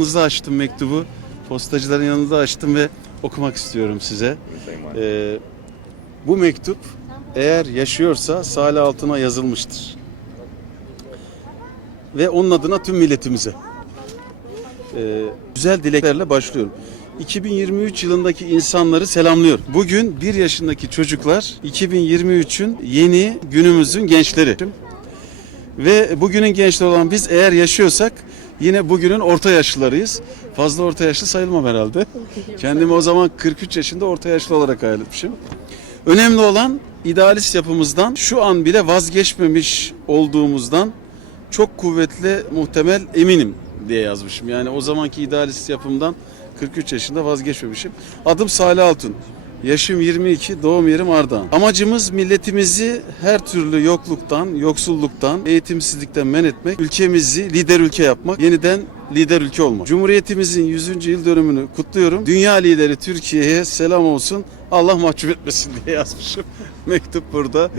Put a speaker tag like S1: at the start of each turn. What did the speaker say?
S1: Yanınızda açtım mektubu. Postacıların yanında açtım ve okumak istiyorum size. Ee, bu mektup eğer yaşıyorsa Salih Altun'a yazılmıştır. Ve onun adına tüm milletimize. Ee, güzel dileklerle başlıyorum. 2023 yılındaki insanları selamlıyorum. Bugün 1 yaşındaki çocuklar 2023'ün yeni günümüzün gençleri. Ve bugünün gençleri olan biz eğer yaşıyorsak yine bugünün orta yaşlılarıyız. Fazla orta yaşlı sayılmam herhalde. Kendimi o zaman 43 yaşında orta yaşlı olarak hayal etmişim. Önemli olan idealist yapımızdan şu an bile vazgeçmemiş olduğumuzdan çok kuvvetli muhtemel eminim diye yazmışım. Yani o zamanki idealist yapımdan 43 yaşında vazgeçmemişim. Adım Salih Altun. Yaşım 22, doğum yerim Ardahan. Amacımız milletimizi her türlü yokluktan, yoksulluktan, eğitimsizlikten men etmek, ülkemizi lider ülke yapmak, yeniden lider ülke olmak. Cumhuriyetimizin 100. yıl dönümünü kutluyorum. Dünya lideri Türkiye'ye selam olsun. Allah mahcup etmesin diye yazmışım. Mektup burada.